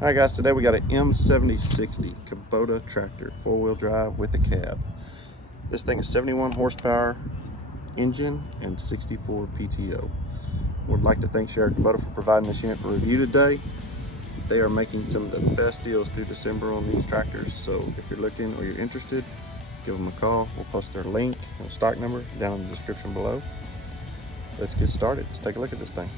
Alright guys, today we got an M7060 Kubota tractor, 4-wheel drive with a cab. This thing is 71 horsepower engine and 64 PTO. Would like to thank Sherry Kubota for providing this unit for review today. They are making some of the best deals through December on these tractors, so if you're looking or you're interested, give them a call. We'll post their link and stock number down in the description below. Let's get started. Let's take a look at this thing.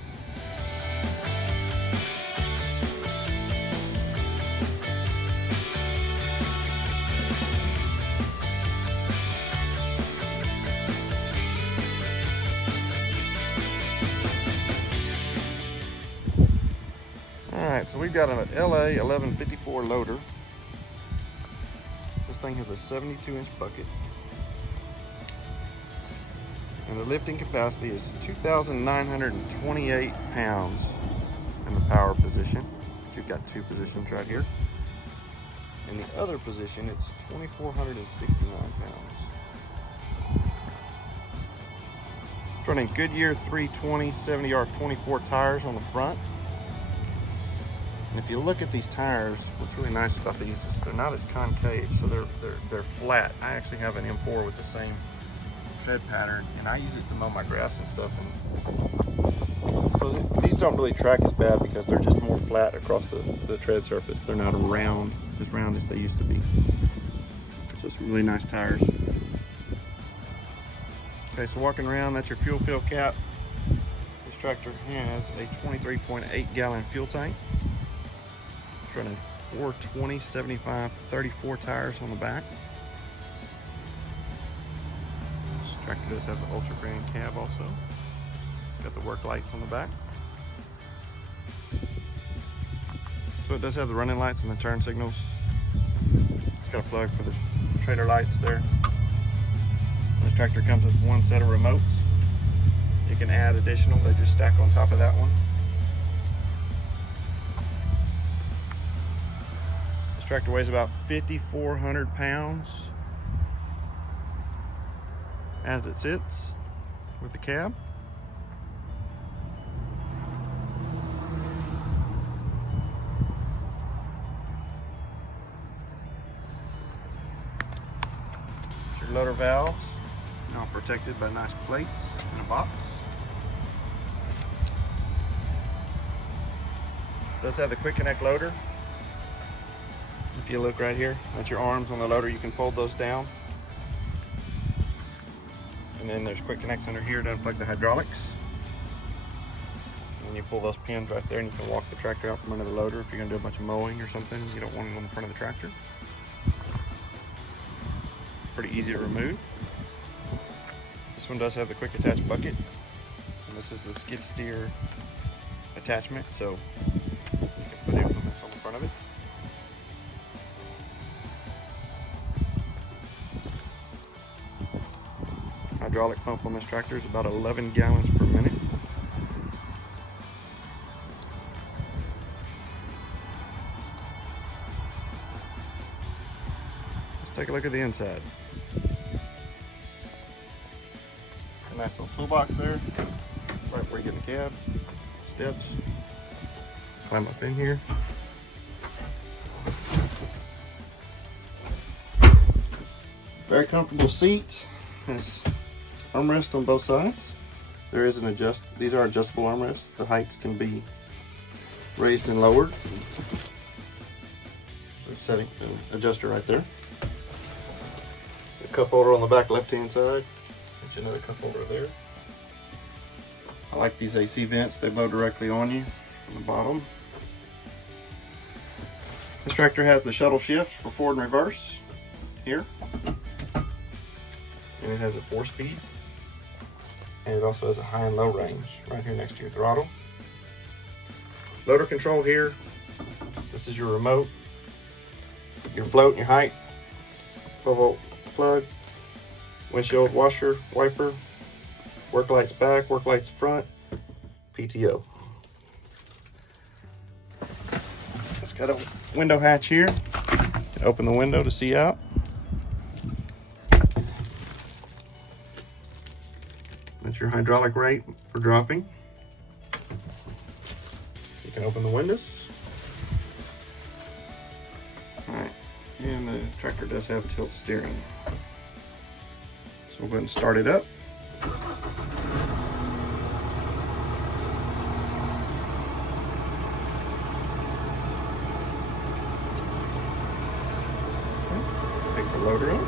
Alright, so we've got an LA 1154 loader. This thing has a 72-inch bucket. And the lifting capacity is 2,928 pounds in the power position. You've got two positions right here. In the other position, it's 2,469 pounds. It's running Goodyear 320 70R24 tires on the front. And if you look at these tires, what's really nice about these is they're not as concave, so they're flat. I actually have an M4 with the same tread pattern, and I use it to mow my grass and stuff. And so these don't really track as bad because they're just more flat across the tread surface. They're not as round as they used to be. Just really nice tires. Okay, so walking around, that's your fuel fill cap. This tractor has a 23.8 gallon fuel tank. It's running 420 75 34 tires on the back. This tractor does have the Ultra Grand cab also. It's got the work lights on the back. So it does have the running lights and the turn signals. It's got a plug for the trailer lights there. This tractor comes with one set of remotes. You can add additional, they just stack on top of that one. This tractor weighs about 5,400 pounds as it sits with the cab. Your loader valves, now protected by nice plates in a box. It does have the quick connect loader. If you look right here, that's your arms on the loader. You can fold those down. And then there's quick connects under here to unplug the hydraulics. And you pull those pins right there and you can walk the tractor out from under the loader if you're gonna do a bunch of mowing or something. You don't want it on the front of the tractor. Pretty easy to remove. This one does have the quick attach bucket. And this is the skid steer attachment, so you can put implements on the front of it. Hydraulic pump on this tractor is about 11 gallons per minute. Let's take a look at the inside. A nice little toolbox there, right before you get in the cab. Steps. Climb up in here. Very comfortable seats. Has armrest on both sides. There is these are adjustable armrests. The heights can be raised and lowered. So setting an adjuster right there. A cup holder on the back left hand side. There's another cup holder there. I like these AC vents. They blow directly on you from the bottom. This tractor has the shuttle shift for forward and reverse here. And it has a 4-speed. And it also has a high and low range right here next to your throttle. Loader control here. This is your remote. Your float and your height. 12-volt plug. Windshield washer, wiper. Work lights back, work lights front. PTO. It's got a window hatch here. You can open the window to see out. That's your hydraulic rate for dropping. You can open the windows. Alright, and the tractor does have tilt steering. So we'll go ahead and start it up. Pick the loader up.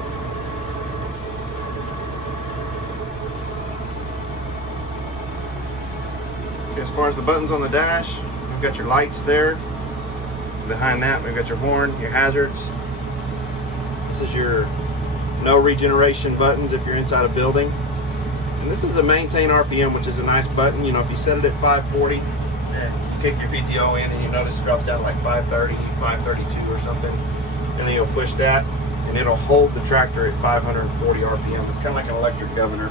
Okay, as far as the buttons on the dash, we've got your lights there. Behind that, we've got your horn, your hazards. This is your no regeneration buttons if you're inside a building. And this is a maintain RPM, which is a nice button. You know, if you set it at 540 and kick your PTO in and you notice it drops down to like 530, 532 or something, and then you'll push that and it'll hold the tractor at 540 RPM. It's kind of like an electric governor.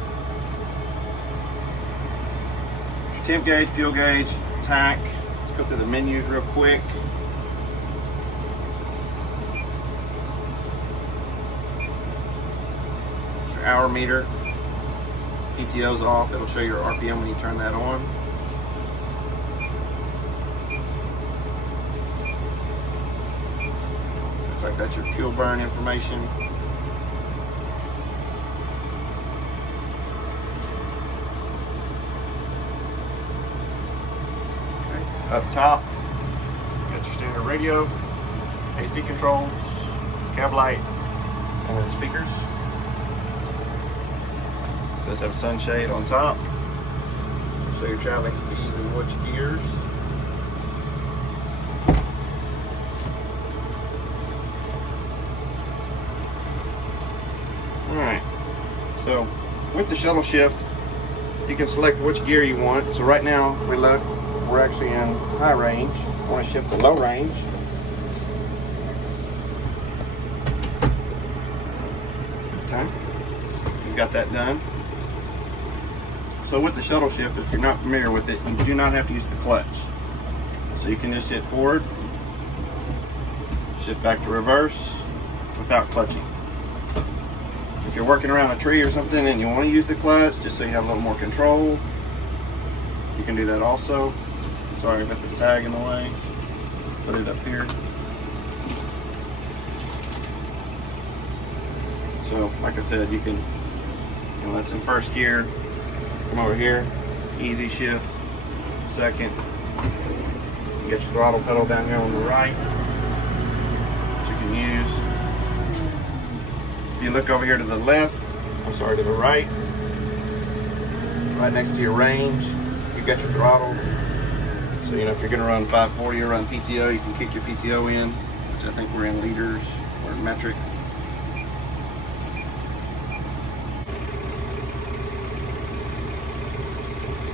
Temp gauge, fuel gauge, tack. Let's go through the menus real quick. It's your hour meter. PTO's off. It'll show your RPM when you turn that on. Looks like that's your fuel burn information. Up top, got your standard radio, AC controls, cab light, and then speakers. It does have a sunshade on top. Show your traveling speeds and which gears. Alright, so with the shuttle shift, you can select which gear you want. So right now, we look. We're actually in high range. I want to shift to low range. Okay, we've got that done. So with the shuttle shift, if you're not familiar with it, you do not have to use the clutch. So you can just hit forward, shift back to reverse without clutching. If you're working around a tree or something and you want to use the clutch just so you have a little more control, you can do that also. Sorry, I got this tag in the way. Put it up here. So, like I said, you can, that's in first gear. Come over here, easy shift. Second, you get your throttle pedal down here on the right, which you can use. If you look over here to the left, to the right next to your range, you've got your throttle. So, if you're going to run 540 or run PTO, you can kick your PTO in, which I think we're in liters or metric.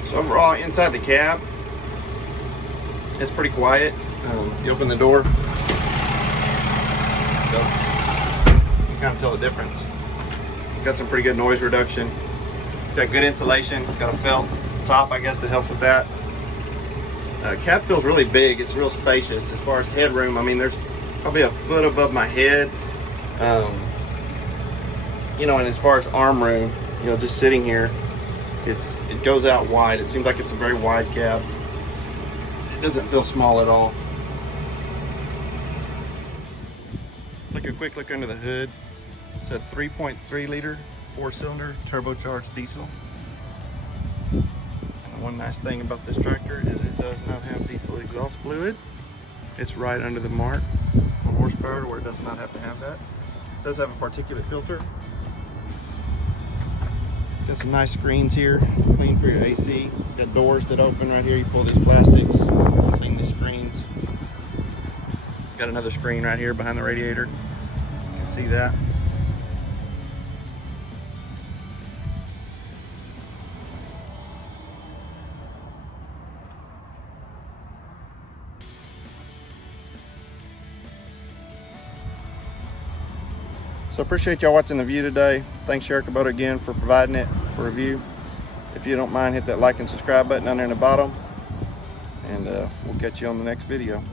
So overall, inside the cab, it's pretty quiet. You open the door, so you can kind of tell the difference. It's got some pretty good noise reduction. It's got good insulation. It's got a felt top, I guess, that helps with that. Cab feels really big. It's real spacious. As far as headroom, I mean, there's probably a foot above my head. And as far as arm room, just sitting here, it goes out wide. It seems like it's a very wide cab. It doesn't feel small at all. Take a quick look under the hood. It's a 3.3 liter, 4-cylinder turbocharged diesel. One nice thing about this tractor is it does not have diesel exhaust fluid. It's right under the mark on horsepower where it does not have to have that. It does have a particulate filter. It's got some nice screens here, clean for your AC. It's got doors that open right here. You pull these plastics, clean the screens. It's got another screen right here behind the radiator. You can see that. So I appreciate y'all watching the view today. Thanks Eric Kubota again for providing it for review. If you don't mind, hit that like and subscribe button down there in the bottom, and we'll catch you on the next video.